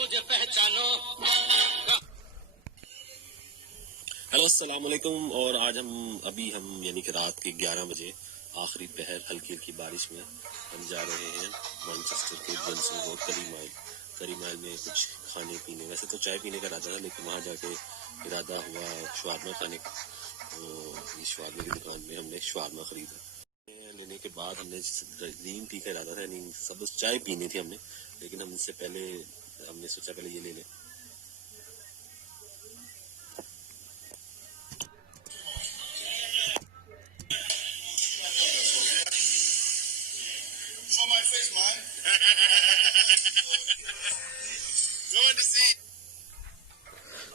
مجھے پہچانو. ہیلو السلام علیکم. اور آج ہم یعنی کہ رات کے 11 بجے آخری پہر ہلکی ہلکی بارش میں ہم جا رہے ہیں مانچسٹر کے جنسن روڈ کری مائل میں کچھ کھانے پینے. ویسے تو چائے پینے کا ارادہ تھا لیکن وہاں جا کے ارادہ ہوا شوارما کھانے کا. تو اس شوارما کی دکان میں ہم نے شوارما خریدا. لینے کے بعد ہم نے گرین ٹی کا ارادہ تھا, یعنی سبز چائے پینی تھی ہم نے, لیکن ہم اس سے پہلے ہم نے سوچا پہلے یہ لے لیں.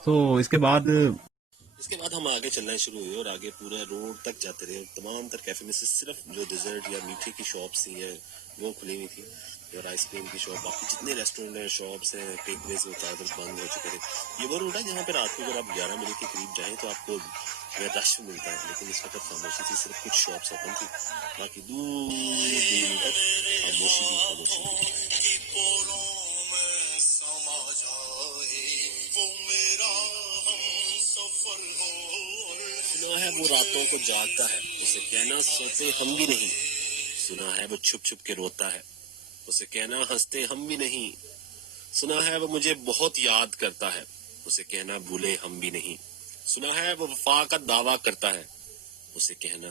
تو اس کے بعد ہم آگے چلنا شروع ہوئے اور آگے پورا روڈ تک جاتے رہے. تمام تر کیفے میں سے صرف جو ڈیزرٹ یا میٹھے کی شاپس تھی وہ کھلی ہوئی تھی, اور آئس کریم کی شاپ. باقی جتنے ریسٹورینٹ ہیں, شاپس ہیں, ٹیک ویز, وہ زیادہ تر بند ہو چکے تھے. یہ وہ روڈ ہے جہاں پہ رات کو اگر آپ 11 بجے کے قریب جائیں تو آپ کو رش ملتا ہے, لیکن اس وقت خاموشی تھی. صرف کچھ شاپس اوپن تھی, باقی دور دور تک خاموشی ہی خاموشی تھی. سنا ہے وہ راتوں کو جاگتا ہے, اسے کہنا سوتے ہم بھی نہیں. سنا ہے وہ چھپ چھپ کے روتا ہے, اسے کہنا ہنستے ہم بھی نہیں. سنا ہے وہ مجھے بہت یاد کرتا ہے, اسے کہنا بھولے ہم بھی نہیں. سنا ہے وہ وفا کا دعویٰ کرتا ہے, اسے کہنا